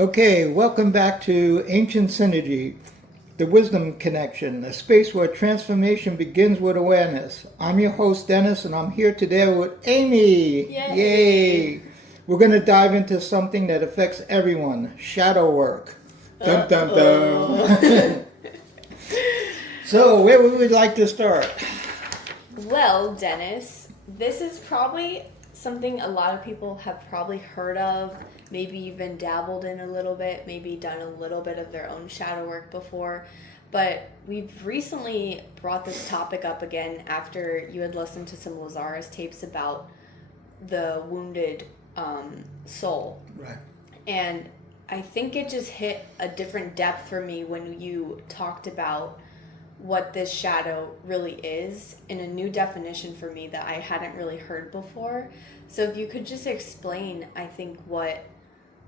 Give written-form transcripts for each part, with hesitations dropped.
Okay, welcome back to Ancient Synergy, the Wisdom Connection, a space where transformation begins with awareness. I'm your host, Dennis, and I'm here today with Amy. Yay! We're going to dive into something that affects everyone, shadow work. Dun, dun, dun. So, where would we like to start? Well, Dennis, this is probably something a lot of people have probably heard of, maybe even dabbled in a little bit, maybe done a little bit of their own shadow work before. But we've recently brought this topic up again after you had listened to some Lazarus tapes about the wounded soul. Right. And I think it just hit a different depth for me when you talked about what this shadow really is in a new definition for me that I hadn't really heard before. So if you could just explain, I think, what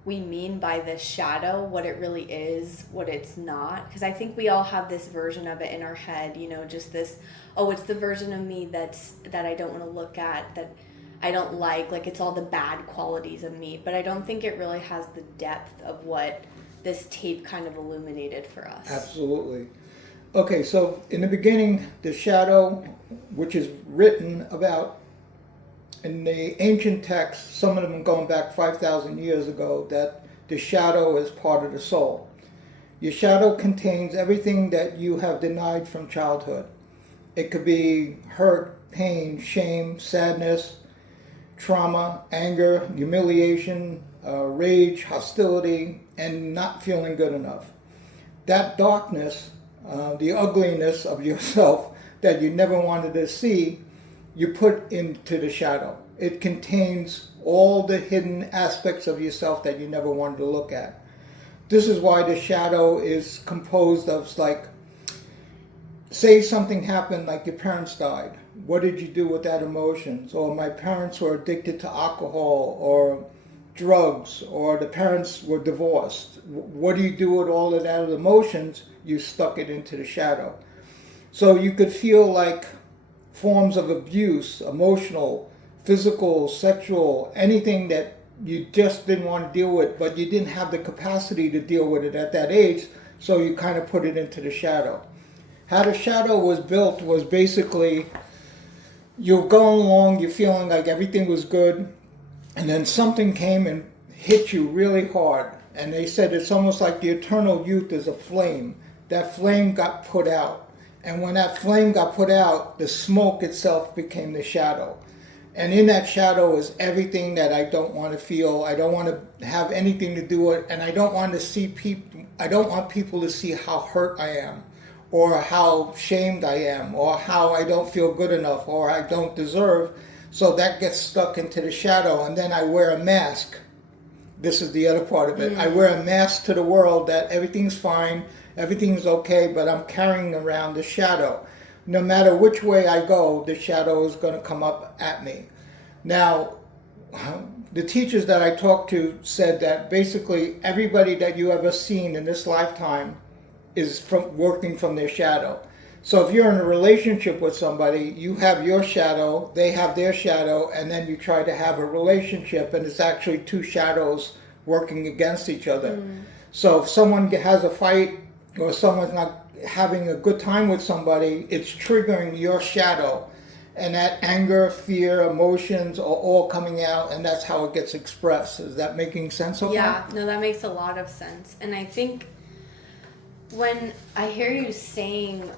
we mean by this shadow, what it really is, what it's not. Because I think we all have this version of it in our head, just this, oh, it's the version of me that I don't want to look at, that I don't like it's all the bad qualities of me. But I don't think it really has the depth of what this tape kind of illuminated for us. Absolutely. Okay, so in the beginning, the shadow, which is written about in the ancient texts, some of them going back 5,000 years ago, that the shadow is part of the soul. Your shadow contains everything that you have denied from childhood. It could be hurt, pain, shame, sadness, trauma, anger, humiliation, rage, hostility, and not feeling good enough. That darkness, the ugliness of yourself that you never wanted to see, you put into the shadow. It contains all the hidden aspects of yourself that you never wanted to look at. This is why the shadow is composed of, say something happened, like your parents died. What did you do with that emotions? Or my parents were addicted to alcohol or drugs, or the parents were divorced. What do you do with all of that emotions? You stuck it into the shadow. So you could feel like forms of abuse, emotional, physical, sexual, anything that you just didn't want to deal with, but you didn't have the capacity to deal with it at that age, so you kind of put it into the shadow. How the shadow was built was basically, you're going along, you're feeling like everything was good, and then something came and hit you really hard. And they said it's almost like the eternal youth is a flame. That flame got put out. And when that flame got put out, the smoke itself became the shadow. And in that shadow is everything that I don't want to feel. I don't want to have anything to do with, and I don't want to see people. I don't want people to see how hurt I am, or how shamed I am, or how I don't feel good enough, or I don't deserve. So that gets stuck into the shadow, and then I wear a mask. This is the other part of it. I wear a mask to the world that everything's fine, everything's okay, but I'm carrying around the shadow. No matter which way I go, the shadow is going to come up at me. Now, the teachers that I talked to said that basically everybody that you ever seen in this lifetime is working from their shadow. So if you're in a relationship with somebody, you have your shadow, they have their shadow, and then you try to have a relationship, and it's actually two shadows working against each other. So if someone has a fight, or someone's not having a good time with somebody, it's triggering your shadow. And that anger, fear, emotions are all coming out, and that's how it gets expressed. Is that making sense so far? Yeah, no, that makes a lot of sense. And I think when I hear you saying,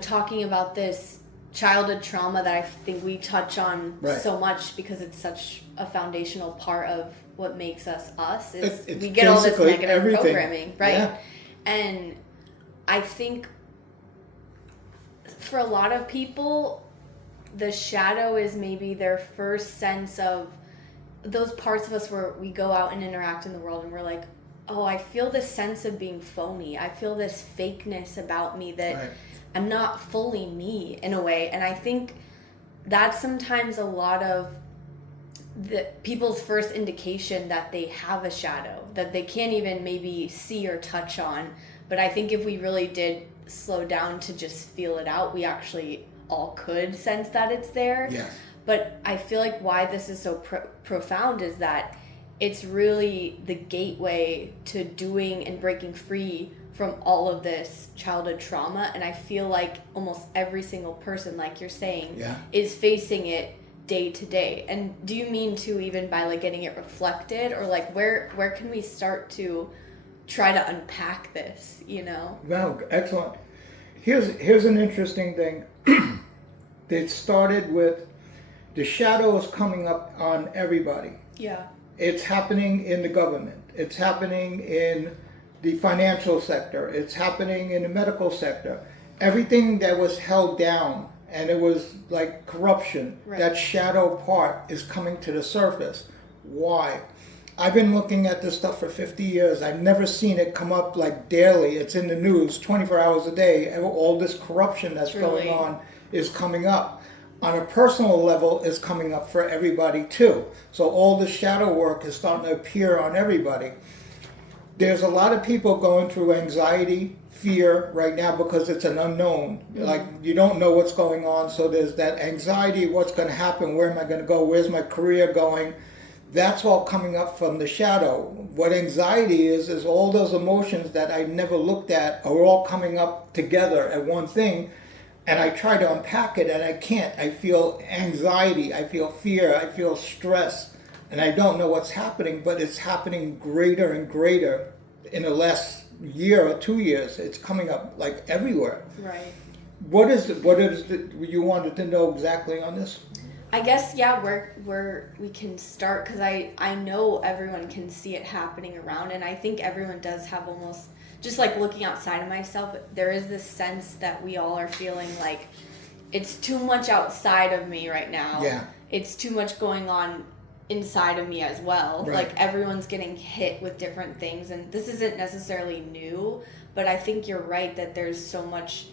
talking about this childhood trauma that I think we touch on so much because it's such a foundational part of what makes us us, is we get all this negative programming, right? Yeah. And I think for a lot of people, the shadow is maybe their first sense of those parts of us where we go out and interact in the world and we're like, oh, I feel this sense of being phony. I feel this fakeness about me that I'm not fully me in a way. And I think that's sometimes a lot of the people's first indication that they have a shadow, that they can't even maybe see or touch on. But I think if we really did slow down to just feel it out, we actually all could sense that it's there. Yes. But I feel like why this is so profound is that it's really the gateway to doing and breaking free from all of this childhood trauma. And I feel like almost every single person, like you're saying, is facing it day to day. And do you mean to even by like getting it reflected, or like where can we start to try to unpack this, you know? Wow, excellent. Here's an interesting thing. It started with the shadow is coming up on everybody. Yeah. It's happening in the government. It's happening in the financial sector. It's happening in the medical sector. Everything that was held down and it was like corruption, that shadow part is coming to the surface. Why? I've been looking at this stuff for 50 years. I've never seen it come up like daily. It's in the news 24 hours a day. All this corruption that's going on is coming up. On a personal level, it's coming up for everybody too. So all the shadow work is starting to appear on everybody. There's a lot of people going through anxiety, fear right now because it's an unknown. Like you don't know what's going on. So there's that anxiety, what's going to happen, where am I going to go, where's my career going? That's all coming up from the shadow. What anxiety is all those emotions that I never looked at are all coming up together at one thing. And I try to unpack it and I can't. I feel anxiety, I feel fear, I feel stress. And I don't know what's happening, but it's happening greater and greater in the last year or 2 years. It's coming up like everywhere. Right. What is it you wanted to know exactly on this? I guess, yeah, where we can start, because I know everyone can see it happening around, and I think everyone does have almost, just like looking outside of myself, there is this sense that we all are feeling like it's too much outside of me right now. Yeah. It's too much going on inside of me as well. Right. Like everyone's getting hit with different things, and this isn't necessarily new, but I think you're right that there's so much,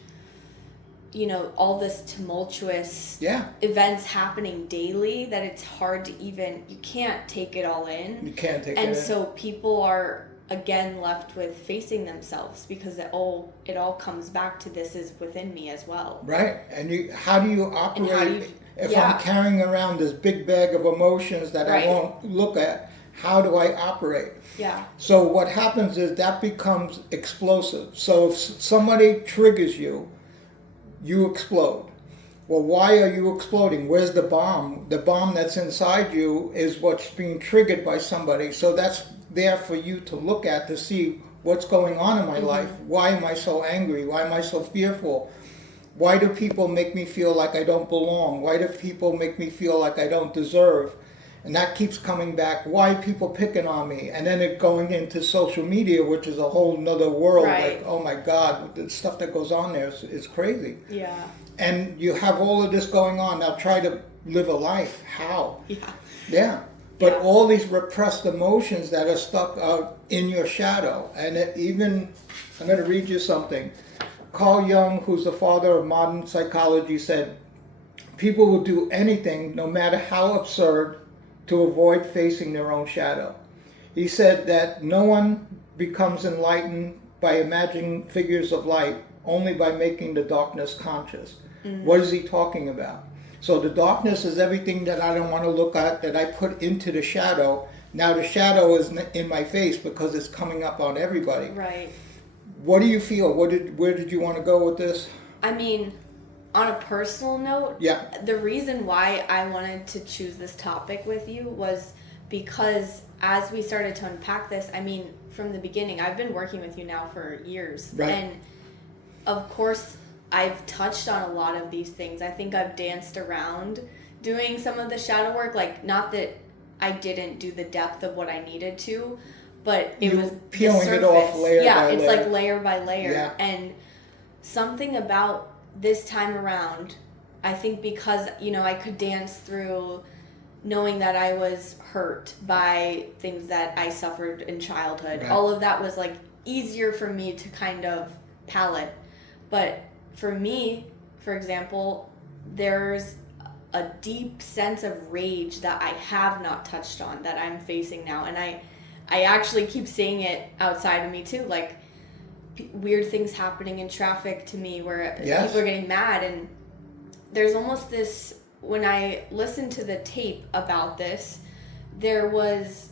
you know, all this tumultuous events happening daily that it's hard to even, you can't take it all in. You can't take it in. in. And so people are again left with facing themselves because it all comes back to this is within me as well. Right. And how do you operate if yeah. I'm carrying around this big bag of emotions that Right. I won't look at? How do I operate? Yeah. So what happens is that becomes explosive. So if somebody triggers you, you explode. Well, why are you exploding? Where's the bomb? The bomb that's inside you is what's being triggered by somebody. So that's there for you to look at to see what's going on in my life. Why am I so angry? Why am I so fearful? Why do people make me feel like I don't belong? Why do people make me feel like I don't deserve? And that keeps coming back. Why are people picking on me? And then it going into social media, which is a whole nother world. Right. Like, oh my God, the stuff that goes on there is crazy. Yeah. And you have all of this going on. Now try to live a life. How? Yeah. Yeah. But all these repressed emotions that are stuck in your shadow. And even, I'm going to read you something. Carl Jung, who's the father of modern psychology, said, people will do anything, no matter how absurd, to avoid facing their own shadow. He said that no one becomes enlightened by imagining figures of light, only by making the darkness conscious. What is he talking about? So the darkness is everything that I don't want to look at, that I put into the shadow. Now the shadow is in my face because it's coming up on everybody. Right. What do you feel? Where did you want to go with this? I mean, on a personal note, the reason why I wanted to choose this topic with you was because as we started to unpack this, I mean, from the beginning, I've been working with you now for years. Right. And of course, I've touched on a lot of these things. I think I've danced around doing some of the shadow work. Like, not that I didn't do the depth of what I needed to, but it was peeling the it off surface. layer Yeah, by it's layer. like layer by layer. Yeah. And something about this time around, I think because, you know, I could dance through knowing that I was hurt by things that I suffered in childhood. Right. All of that was like easier for me to kind of palate. But for me, for example, there's a deep sense of rage that I have not touched on that I'm facing now. And I actually keep seeing it outside of me too. Like, weird things happening in traffic to me where people are getting mad, and there's almost this, when I listened to the tape about this, there was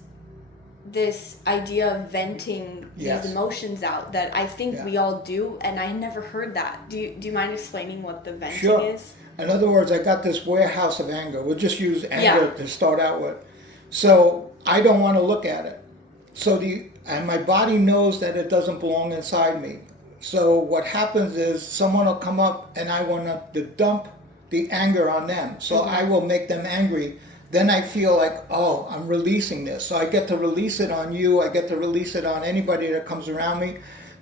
this idea of venting Yes. these emotions out that I think Yeah. we all do, and I never heard that. Do you mind explaining what the venting Sure. is? In other words, I got this warehouse of anger. We'll just use anger Yeah. to start out with. So I don't want to look at it. And my body knows that it doesn't belong inside me. So what happens is someone will come up and I want to dump the anger on them. So I will make them angry. Then I feel like, oh, I'm releasing this. So I get to release it on you. I get to release it on anybody that comes around me.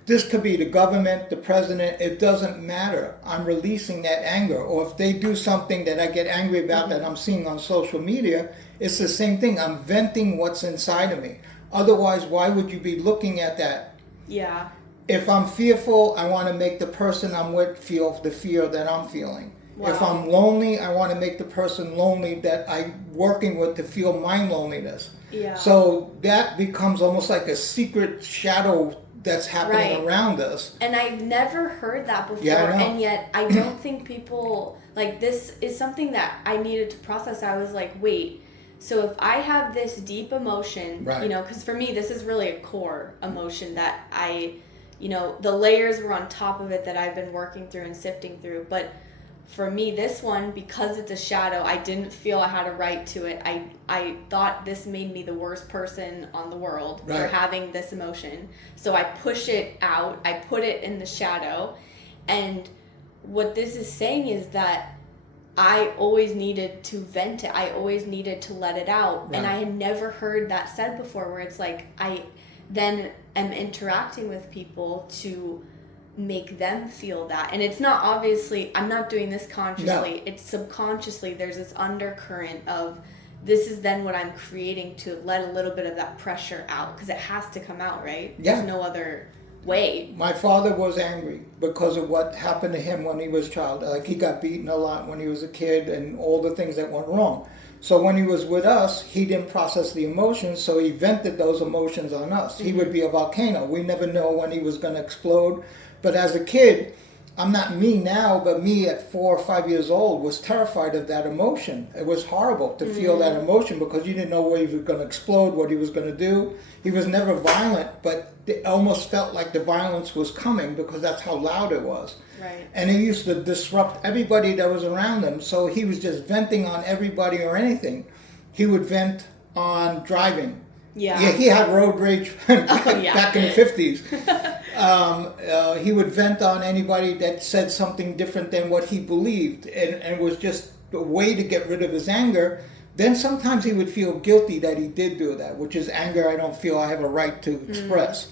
This could be the government, the president. It doesn't matter. I'm releasing that anger. Or if they do something that I get angry about that I'm seeing on social media, it's the same thing. I'm venting what's inside of me. Otherwise, why would you be looking at that? Yeah. If I'm fearful, I want to make the person I'm with feel the fear that I'm feeling. Wow. If I'm lonely, I want to make the person lonely that I'm working with to feel my loneliness. Yeah. So that becomes almost like a secret shadow that's happening around us. And I've never heard that before. Yeah, I know. And yet I don't think people, like, this is something that I needed to process. I was like, wait, so if I have this deep emotion, Right. you know, because for me, this is really a core emotion that the layers were on top of it that I've been working through and sifting through. But for me, this one, because it's a shadow, I didn't feel I had a right to it. I thought this made me the worst person on the world for Right. having this emotion. So I push it out. I put it in the shadow. And what this is saying is that I always needed to vent it. I always needed to let it out. Right. And I had never heard that said before, where it's like I then am interacting with people to make them feel that. And it's not obviously, I'm not doing this consciously. It's subconsciously. There's this undercurrent of this is then what I'm creating to let a little bit of that pressure out, because it has to come out, right? Yeah. There's no other way. My father was angry because of what happened to him when he was a child. Like, he got beaten a lot when he was a kid and all the things that went wrong. So when he was with us, he didn't process the emotions, so he vented those emotions on us. He would be a volcano. We never know when he was going to explode. But as a kid, I'm not me now, but me at 4 or 5 years old was terrified of that emotion. It was horrible to feel that emotion because you didn't know where he was going to explode, what he was going to do. He was never violent, but it almost felt like the violence was coming because that's how loud it was. Right. And he used to disrupt everybody that was around him, so he was just venting on everybody or anything. He would vent on driving. Yeah. Yeah, he had road rage back in the 50s. He would vent on anybody that said something different than what he believed, and it was just a way to get rid of his anger. Then sometimes he would feel guilty that he did do that, which is anger I don't feel I have a right to express.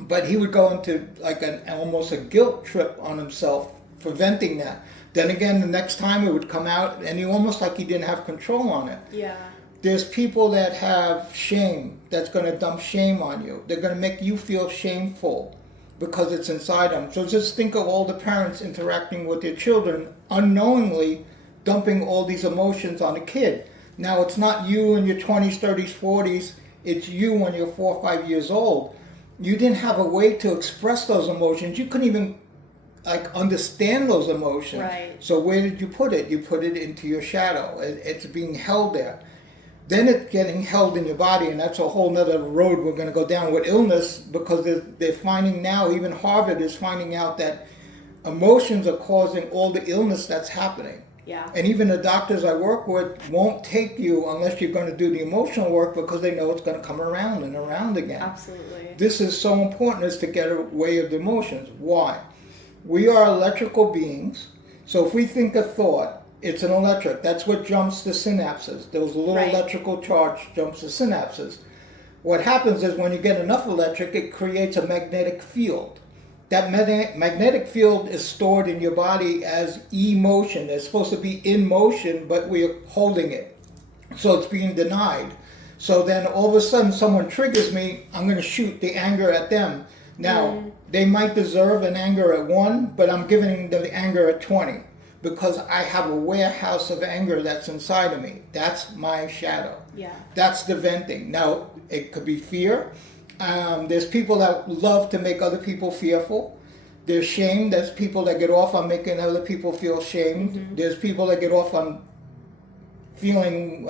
But he would go into like almost a guilt trip on himself for venting that. Then again, the next time it would come out, and he almost like he didn't have control on it. Yeah. There's people that have shame that's going to dump shame on you. They're going to make you feel shameful because it's inside them. So just think of all the parents interacting with their children, unknowingly dumping all these emotions on the kid. Now, it's not you in your 20s, 30s, 40s. It's you when you're 4 or 5 years old. You didn't have a way to express those emotions. You couldn't even understand those emotions. Right. So where did you put it? You put it into your shadow. It's being held there. Then it's getting held in your body, and that's a whole nother road we're going to go down with illness, because they're finding now, even Harvard is finding out that emotions are causing all the illness that's happening. Yeah. And even the doctors I work with won't take you unless you're going to do the emotional work, because they know it's going to come around and around again. Absolutely. This is so important, is to get away of the emotions. Why? We are electrical beings, so if we think a thought, it's an electric. That's what jumps the synapses. Those little electrical charge jumps the synapses. What happens is when you get enough electric, it creates a magnetic field. That magnetic field is stored in your body as emotion. It's supposed to be in motion, but we're holding it. So it's being denied. So then all of a sudden someone triggers me, I'm going to shoot the anger at them. Now, they might deserve an anger at 1, but I'm giving them the anger at 20. Because I have a warehouse of anger that's inside of me. That's my shadow. Yeah. That's the venting. Now, it could be fear. There's people that love to make other people fearful. There's shame. There's people that get off on making other people feel shamed. There's people that get off on feeling,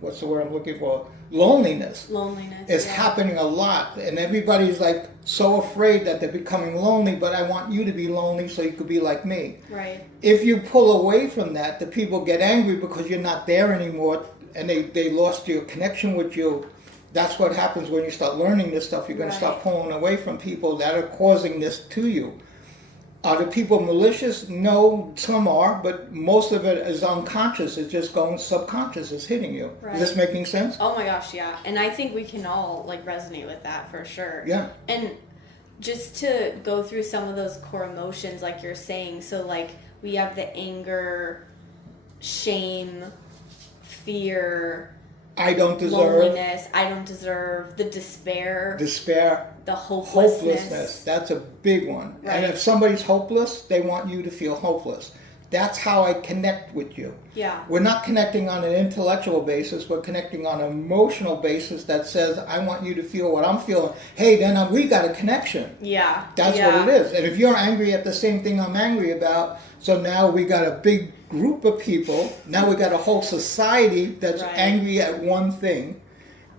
what's the word I'm looking for? Loneliness. Loneliness. It's yeah. happening a lot, and everybody's like so afraid that they're becoming lonely, but I want you to be lonely so you could be like me. Right. If you pull away from that, the people get angry because you're not there anymore, and they lost your connection with you. That's what happens when you start learning this stuff. You're going to start pulling away from people that are causing this to you. Are the people malicious? No, some are, but most of it is unconscious. It's just going subconscious. It's hitting you. Right. Is this making sense? Oh my gosh, yeah. And I think we can all like resonate with that for sure. Yeah. And just to go through some of those core emotions like you're saying, so like we have the anger, shame, fear, I don't deserve. loneliness, I don't deserve, the despair, the hopelessness. That's a big one. Right. And if somebody's hopeless, they want you to feel hopeless. That's how I connect with you. Yeah. We're not connecting on an intellectual basis. We're connecting on an emotional basis that says, I want you to feel what I'm feeling. Hey, then we got a connection. Yeah. That's what it is. And if you're angry at the same thing I'm angry about, so now we got a big group of people. Now we got a whole society that's angry at one thing.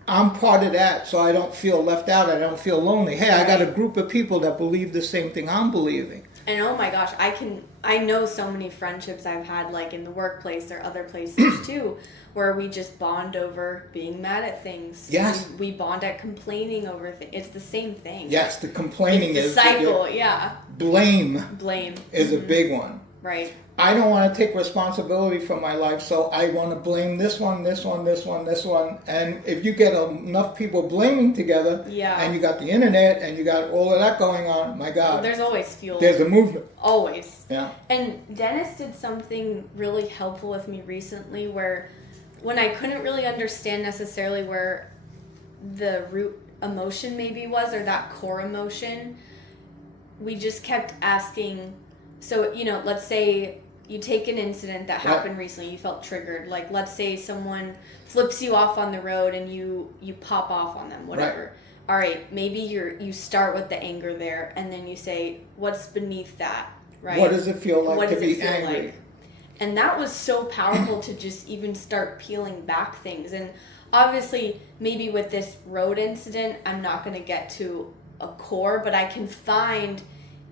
I'm part of that, so I don't feel left out. I don't feel lonely. Hey, I got a group of people that believe the same thing I'm believing. And oh my gosh, I know so many friendships I've had like in the workplace or other places too, where we just bond over being mad at things. Yes. We bond at complaining over things. It's the same thing. Yes, the complaining it's is the cycle, yeah. Blame is a mm-hmm. big one. Right. I don't want to take responsibility for my life, so I want to blame this one, this one, this one, this one. And if you get enough people blaming together, and you got the internet, and you got all of that going on, my God. Well, there's always fuel. There's a movement. Always. Yeah. And Dennis did something really helpful with me recently where when I couldn't really understand necessarily where the root emotion maybe was, or that core emotion, we just kept asking. So, let's say you take an incident that happened recently, you felt triggered. Like, let's say someone flips you off on the road and you pop off on them, whatever. Right. All right, maybe you start with the anger there, and then you say, what's beneath that, right? What does it feel like to be angry? Like? And that was so powerful to just even start peeling back things. And obviously, maybe with this road incident, I'm not going to get to a core, but I can find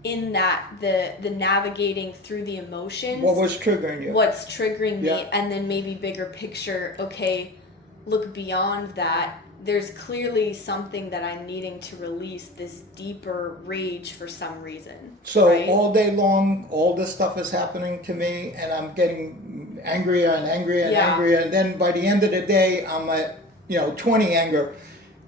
in that the navigating through the emotions, what was triggering you, what's triggering me, and then maybe bigger picture, okay, look beyond that, there's clearly something that I'm needing to release, this deeper rage for some reason. So all day long all this stuff is happening to me, and I'm getting angrier and angrier and angrier, and then by the end of the day I'm at 20 anger.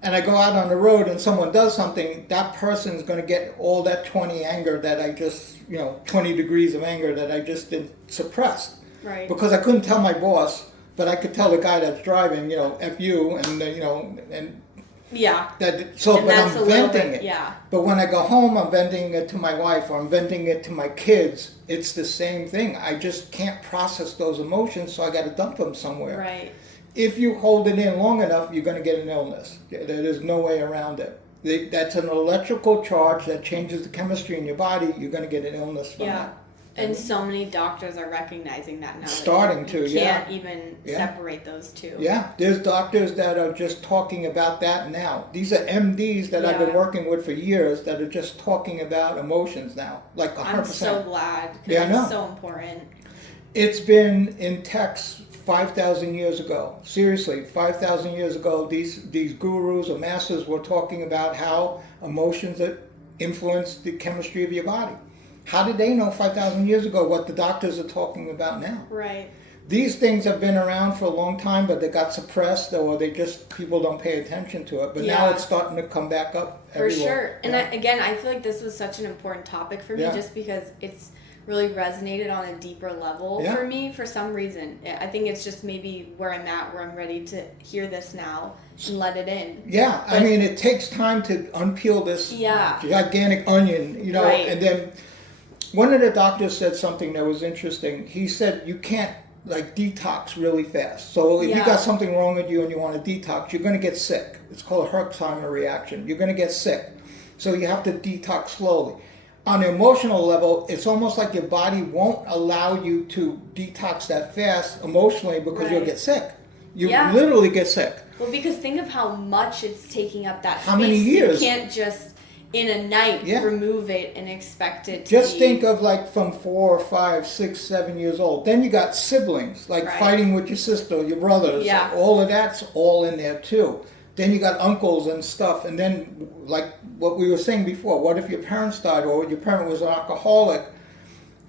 And I go out on the road and someone does something, that person's going to get all that 20 anger that I just, 20 degrees of anger that I just did suppressed. Right. Because I couldn't tell my boss, but I could tell the guy that's driving, F you, and, and yeah. But I'm venting it. Yeah. But when I go home, I'm venting it to my wife, or I'm venting it to my kids. It's the same thing. I just can't process those emotions, so I got to dump them somewhere. Right. If you hold it in long enough, you're going to get an illness. There's no way around it. That's an electrical charge that changes the chemistry in your body. You're going to get an illness from that. And so many doctors are recognizing that now. Starting to, you can't even separate those two. Yeah, there's doctors that are just talking about that now. These are MDs that I've been working with for years that are just talking about emotions now, like 100%. I'm so glad. Yeah, I know. It's so important. It's been in text 5,000 years ago. Seriously, 5,000 years ago, these gurus or masters were talking about how emotions influence the chemistry of your body. How did they know 5,000 years ago what the doctors are talking about now? Right. These things have been around for a long time, but they got suppressed, or people don't pay attention to it. But now it's starting to come back up everywhere. For sure. And I feel like this was such an important topic for me just because it's really resonated on a deeper level for me for some reason. I think it's just maybe where I'm at, where I'm ready to hear this now and let it in. Yeah, but, I mean, it takes time to unpeel this gigantic onion, and then one of the doctors said something that was interesting. He said you can't detox really fast. So if you got something wrong with you and you want to detox, you're going to get sick. It's called a Herxheimer reaction. You're going to get sick. So you have to detox slowly. on the emotional level, it's almost like your body won't allow you to detox that fast emotionally because you'll Right. get sick. You Yeah. literally get sick. Well, because think of how much it's taking up that space. How many years? You can't just in a night Yeah. remove it and expect it to Just be... think of like from 4, 5, 6, 7 years old. Then you got siblings, like Right. fighting with your sister, your brothers. Yeah. All of that's all in there too. Then you got uncles and stuff. And then, like what we were saying before, what if your parents died or your parent was an alcoholic?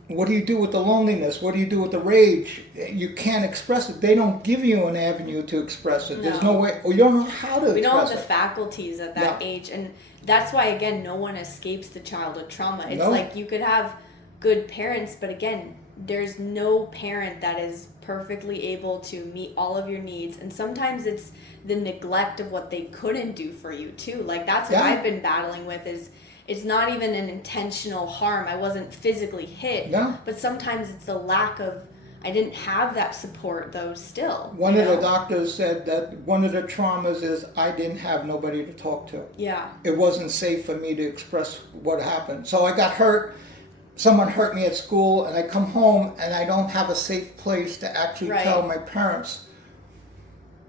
What do you do with the loneliness? What do you do with the rage? You can't express it. They don't give you an avenue to express it. There's no way, or you don't know how to We don't express have the it. faculties at that No. age, and that's why, again, no one escapes the childhood trauma. It's No. like you could have good parents, but again, there's no parent that is perfectly able to meet all of your needs, and sometimes it's the neglect of what they couldn't do for you too. Like that's what Yeah. I've been battling with. Is it's not even an intentional harm. I wasn't physically hit, No. but sometimes it's a lack of... I didn't have that support though still. One you of the know? doctors said that one of the traumas is I didn't have nobody to talk to. Yeah. It wasn't safe for me to express what happened. So I got hurt. Someone hurt me at school, and I come home and I don't have a safe place to actually Right. tell my parents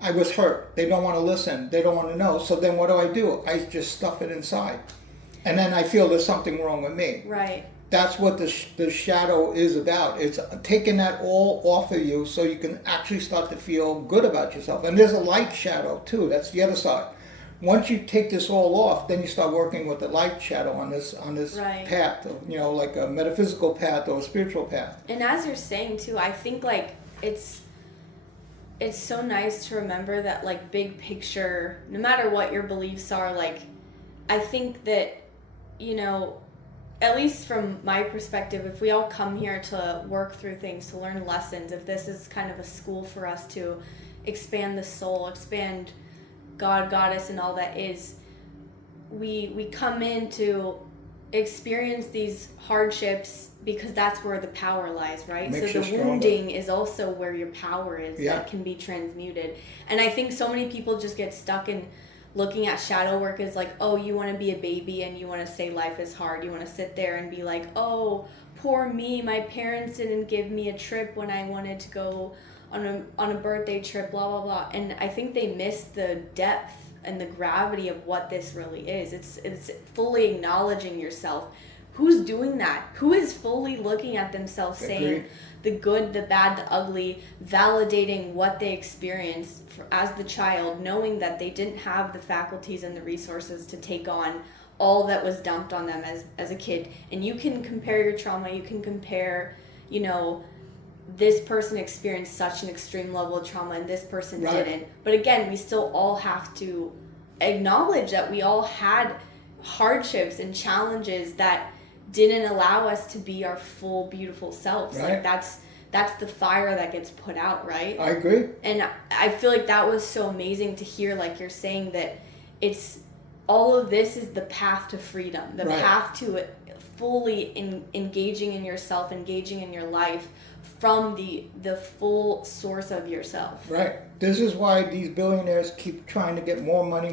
I was hurt. They don't want to listen. They don't want to know. So then what do? I just stuff it inside. And then I feel there's something wrong with me. Right. That's what the shadow is about. It's taking that all off of you so you can actually start to feel good about yourself. And there's a light shadow too. That's the other side. Once you take this all off, then you start working with the light shadow on this Right. path, like a metaphysical path or a spiritual path. And as you're saying too, I think like it's so nice to remember that like big picture, no matter what your beliefs are, like I think that, at least from my perspective, if we all come here to work through things, to learn lessons, if this is kind of a school for us to expand the soul, expand God, Goddess, and all that is, we come in to experience these hardships because that's where the power lies, right? Makes So you the stronger. wounding is also where your power is Yeah. that can be transmuted. And I think so many people just get stuck in looking at shadow work as like, oh, you want to be a baby and you want to say life is hard. You want to sit there and be like, oh, poor me, my parents didn't give me a trip when I wanted to go on a birthday trip, blah, blah, blah. And I think they miss the depth and the gravity of what this really is. It's fully acknowledging yourself. Who's doing that? Who is fully looking at themselves saying Agreed. the good, the bad, the ugly, validating what they experienced as the child, knowing that they didn't have the faculties and the resources to take on all that was dumped on them as a kid. And you can compare your trauma, you can compare, this person experienced such an extreme level of trauma and this person Right. didn't. But again, we still all have to acknowledge that we all had hardships and challenges that didn't allow us to be our full, beautiful selves. Right. Like that's the fire that gets put out, right? I agree. And I feel like that was so amazing to hear, like you're saying, that it's all of this is the path to freedom, the Right. path to fully engaging in yourself, engaging in your life from the full source of yourself. Right. This is why these billionaires keep trying to get more money,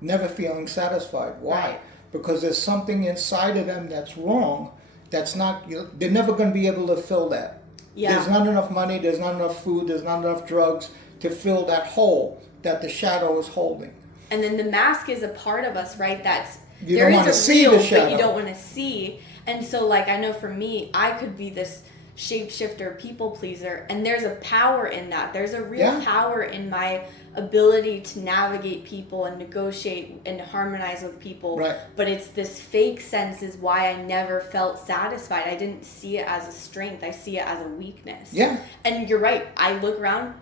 never feeling satisfied. Why? Right. Because there's something inside of them that's wrong. That's not. They're never going to be able to fill that. Yeah. There's not enough money. There's not enough food. There's not enough drugs to fill that hole that the shadow is holding. And then the mask is a part of us, right? That's You there don't is wanna a see real, the but shadow. you don't want to see. And so, like, I know for me, I could be this shapeshifter, people pleaser, and there's a power in that. There's a real Yeah. power in my ability to navigate people and negotiate and harmonize with people. Right. But it's this fake sense is why I never felt satisfied. I didn't see it as a strength. I see it as a weakness. Yeah. And you're right. I look around.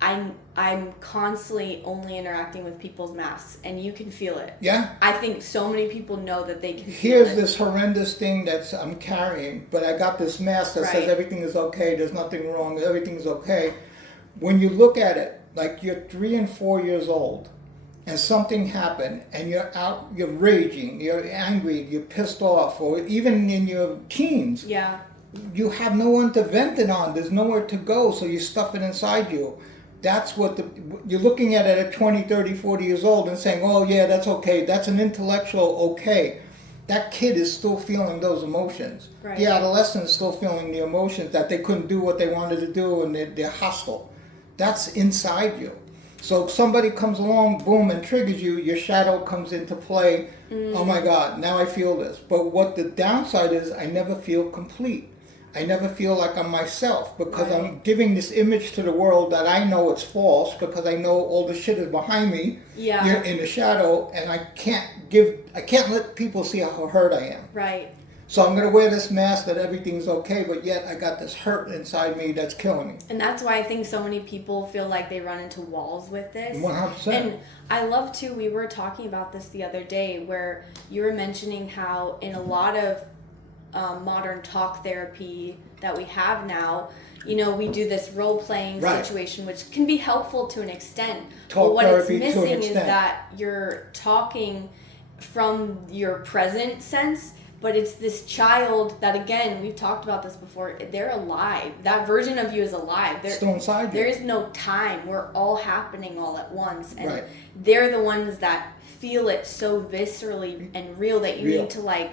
I'm constantly only interacting with people's masks, and you can feel it. Yeah. I think so many people know that they can feel Here's it. this horrendous thing that I'm carrying, but I got this mask that Right. says everything is okay, there's nothing wrong, everything's okay. When you look at it, like you're 3 and 4 years old, and something happened, and you're raging, you're angry, you're pissed off, or even in your teens, Yeah. you have no one to vent it on, there's nowhere to go, so you stuff it inside you. That's what you're looking at it at 20, 30, 40 years old and saying, oh yeah, that's okay. That's an intellectual okay. that kid is still feeling those emotions. Right. The adolescent is still feeling the emotions that they couldn't do what they wanted to do, and they're hostile. That's inside you. So if somebody comes along, boom, and triggers you, your shadow comes into play. Oh my God, now I feel this. But what the downside is, I never feel complete. I never feel like I'm myself, because Right. I'm giving this image to the world that I know it's false, because I know all the shit is behind me Yeah. in the shadow, and I can't let people see how hurt I am. Right. So I'm going to wear this mask that everything's okay, but yet I got this hurt inside me that's killing me. And that's why I think so many people feel like they run into walls with this. 100%. And I love too, we were talking about this the other day, where you were mentioning how in a lot of modern talk therapy that we have now, you know, we do this role-playing Right. situation, which can be helpful to an extent. Talk but what therapy it's to an missing is extent. that you're talking from your present sense, but it's this child that, again, we've talked about this before, they're alive. That version of you is alive. Still inside you. There is no time. We're all happening all at once. And Right. they're the ones that feel it so viscerally and real that you Real. need to like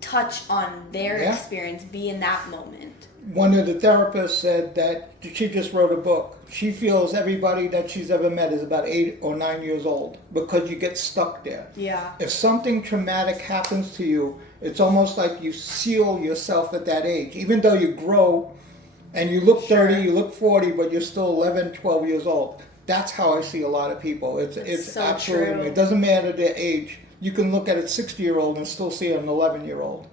touch on their Yeah. experience, be in that moment. One of the therapists said that she just wrote a book. She feels everybody that she's ever met is about 8 or 9 years old, because you get stuck there. Yeah. If something traumatic happens to you, it's almost like you seal yourself at that age. Even though you grow and you look 30, you look 40, but you're still 11, 12 years old. That's how I see a lot of people. It's so absolutely, true. it doesn't matter their age. You can look at a 60-year-old and still see an 11-year-old.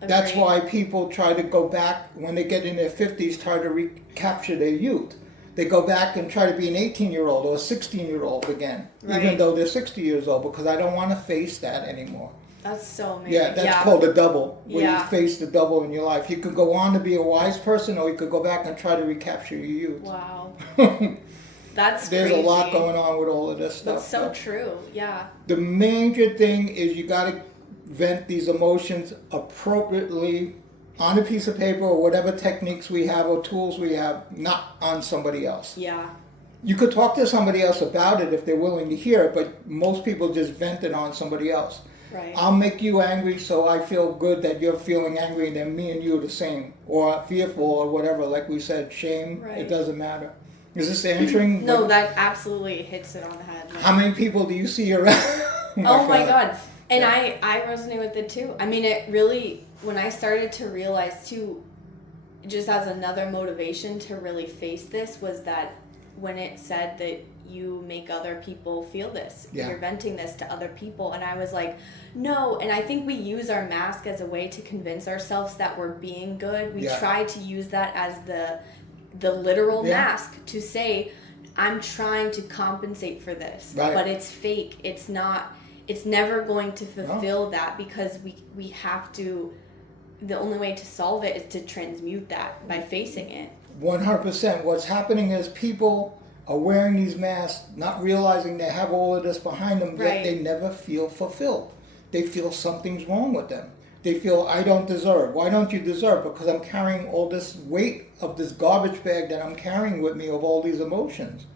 That's Agreed. why people try to go back when they get in their 50s, try to recapture their youth. They go back and try to be an 18-year-old or a 16-year-old again, even Right. though they're 60 years old, because I don't want to face that anymore. That's so amazing. Yeah, that's called a double, where Yeah. you face the double in your life. You could go on to be a wise person, or you could go back and try to recapture your youth. Wow. That's There's crazy. a lot going on with all of this stuff. That's so but true. Yeah. the major thing is you got to vent these emotions appropriately on a piece of paper, or whatever techniques we have or tools we have, not on somebody else. Yeah. You could talk to somebody else about it if they're willing to hear it, but most people just vent it on somebody else. Right. I'll make you angry, so I feel good that you're feeling angry, and then me and you are the same, or fearful, or whatever. Like we said, shame, Right. It doesn't matter. Is this answering? No, that absolutely hits it on the head. How many people do you see around? Oh my God. And I resonate with it too. I mean, it really, when I started to realize too, just as another motivation to really face this, was that when it said that you make other people feel this, Yeah. you're venting this to other people. And I was like, no. And I think we use our mask as a way to convince ourselves that we're being good. We Yeah. try to use that as the literal Yeah. mask to say, I'm trying to compensate for this, Right. but it's fake. It's not. It's never going to fulfill that, because we have to. The only way to solve it is to transmute that by facing it. 100%. What's happening is people are wearing these masks, not realizing they have all of this behind them, Right. yet they never feel fulfilled. They feel something's wrong with them. They feel, I don't deserve. Why don't you deserve? Because I'm carrying all this weight of this garbage bag that I'm carrying with me of all these emotions.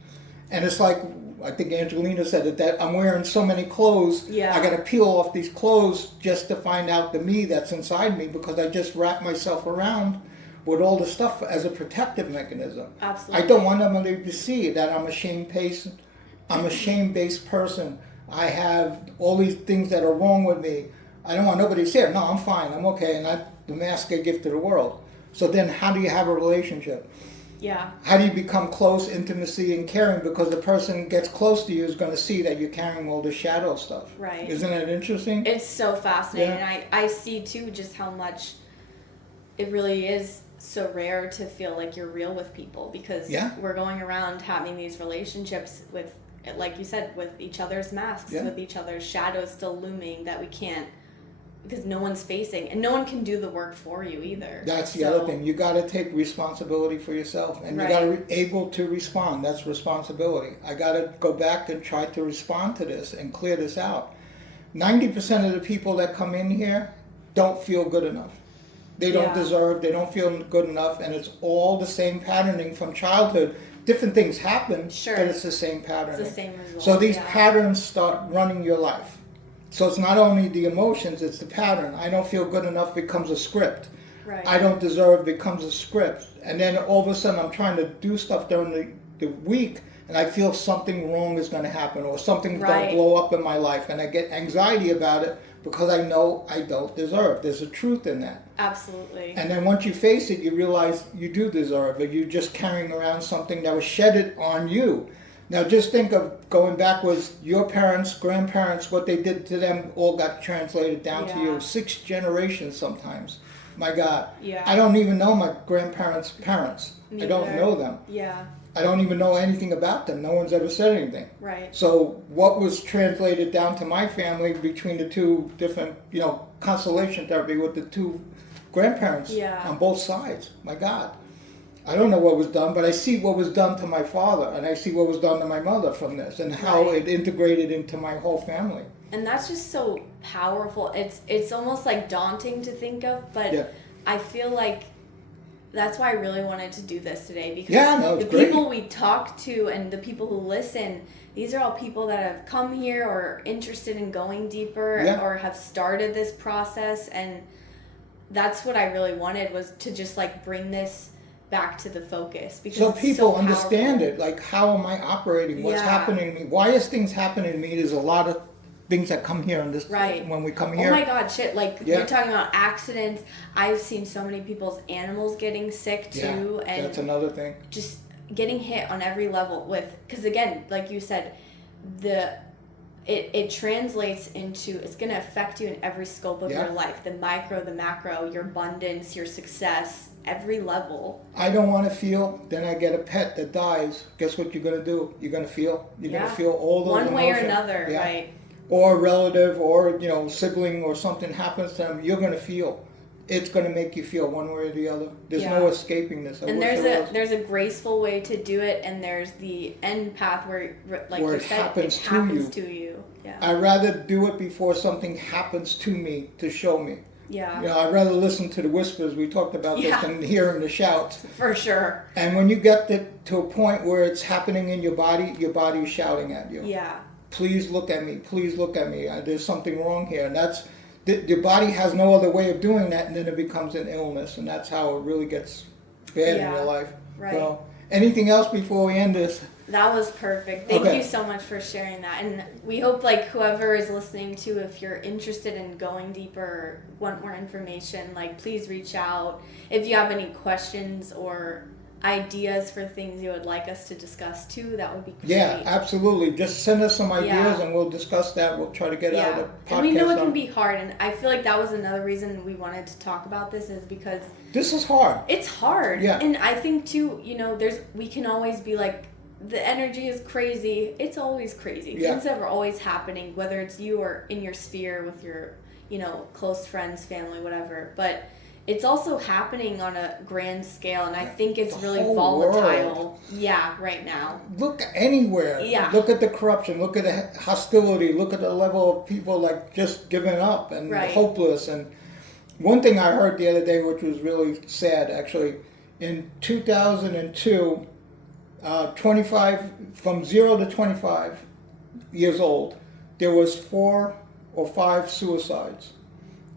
And it's like, I think Angelina said it, that I'm wearing so many clothes, Yeah. I got to peel off these clothes just to find out the me that's inside me, because I just wrap myself around with all the stuff as a protective mechanism. Absolutely. I don't want them to see that I'm a shame-based person. I have all these things that are wrong with me. I don't want nobody to say it. No, I'm fine. I'm okay. And the mask I give to the world. So then how do you have a relationship? Yeah. How do you become close, intimacy, and caring? Because the person gets close to you is going to see that you're carrying all the shadow stuff. Right. Isn't it interesting? It's so fascinating. Yeah. And I see too just how much it really is so rare to feel like you're real with people, because Yeah. we're going around having these relationships with, like you said, with each other's masks, Yeah. with each other's shadows still looming that we can't, because no one's facing, and no one can do the work for you either. That's the other thing. You got to take responsibility for yourself, and you got to be able to respond. That's responsibility. I got to go back and try to respond to this and clear this out. 90% of the people that come in here don't feel good enough. They don't deserve, they don't feel good enough, and it's all the same patterning from childhood. Different things happen, Sure. but it's the same patterning. It's the same result. So these patterns start running your life. So it's not only the emotions, it's the pattern. I don't feel good enough becomes a script. Right. I don't deserve becomes a script. And then all of a sudden I'm trying to do stuff during the week and I feel something wrong is going to happen or something's going to blow up in my life. And I get anxiety about it because I know I don't deserve. There's a truth in that. Absolutely. And then once you face it, you realize you do deserve it. You're just carrying around something that was shedded on you. Now just think of going backwards, your parents, grandparents, what they did to them all got translated down to you. 6 generations sometimes. My God. Yeah. I don't even know my grandparents' parents. I don't know them. Yeah. I don't even know anything about them. No one's ever said anything. Right. So what was translated down to my family between the two different, constellation therapy with the 2 grandparents on both sides. My God. I don't know what was done, but I see what was done to my father, and I see what was done to my mother from this, and how it integrated into my whole family. And that's just so powerful. It's almost like daunting to think of, but I feel like that's why I really wanted to do this today, because the people we talk to and the people who listen, these are all people that have come here or are interested in going deeper or have started this process, and that's what I really wanted, was to just like bring this back to the focus, because so people so understand it. Like, how am I operating? What's happening to me? Why is things happening to me? There's a lot of things that come here in this when we come here. Oh my God, shit! Like you're talking about accidents. I've seen so many people's animals getting sick too, and that's another thing. Just getting hit on every level with, because again, like you said, it translates into, it's going to affect you in every scope of your life, the micro, the macro, your abundance, your success, every level. I don't want to feel, then I get a pet that dies. Guess what you're going to do? You're going to feel. You're going to feel all those one emotions. way or another, right? Or a relative or, sibling or something happens to them, you're going to feel. It's going to make you feel one way or the other. There's no escaping this. And there's a graceful way to do it, and there's the end path where, like you said, it happens to you. Yeah. I'd rather do it before something happens to me to show me. Yeah. I'd rather listen to the whispers. We talked about this than hearing the shouts. For sure. And when you get to a point where it's happening in your body is shouting at you. Yeah. Please look at me. Please look at me. There's something wrong here. And that's, the body has no other way of doing that, and then it becomes an illness, and that's how it really gets bad in your life. Right. So, anything else before we end this? That was perfect. Thank you so much for sharing that. And we hope, like, whoever is listening to, if you're interested in going deeper or want more information, like, please reach out. If you have any questions or ideas for things you would like us to discuss too, that would be great. Yeah, absolutely. Just send us some ideas and we'll discuss that. We'll try to get out of the podcast. And we know it can be hard, and I feel like that was another reason we wanted to talk about this, is because this is hard. It's hard. Yeah. And I think too, we can always be like, the energy is crazy. It's always crazy. Yeah. Things are always happening, whether it's you or in your sphere with your, close friends, family, whatever. But it's also happening on a grand scale, and I think it's really volatile. World. Yeah, right now. Look anywhere. Yeah. Look at the corruption. Look at the hostility. Look at the level of people like just giving up and hopeless. And one thing I heard the other day, which was really sad, actually, in 2002, 25 from 0 to 25 years old, there was 4 or 5 suicides.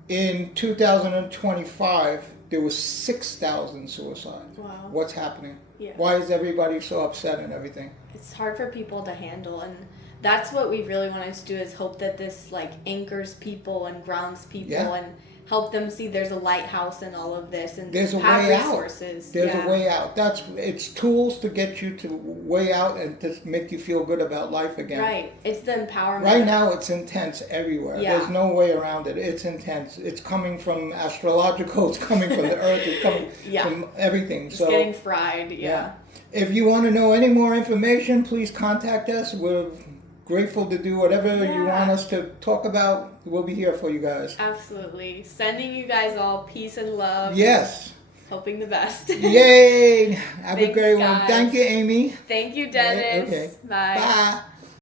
In 2025, there was 6,000 suicides. Wow. What's happening? Yeah. Why is everybody so upset and everything? It's hard for people to handle, and that's what we really wanted to do, is hope that this anchors people and grounds people and help them see there's a lighthouse in all of this, and there's a have way resources. Out. There's a way out. It's tools to get you to way out and to make you feel good about life again. Right. It's the empowerment. Right now it's intense everywhere. Yeah. There's no way around it. It's intense. It's coming from astrological, it's coming from the earth, it's coming from everything. It's getting fried, If you want to know any more information, please contact us. We're grateful to do whatever you want us to talk about. We'll be here for you guys. Absolutely. Sending you guys all peace and love. Yes. Hoping the best. Yay. Have a great one. Guys. Thank you, Amy. Thank you, Dennis. Okay. Bye. Bye.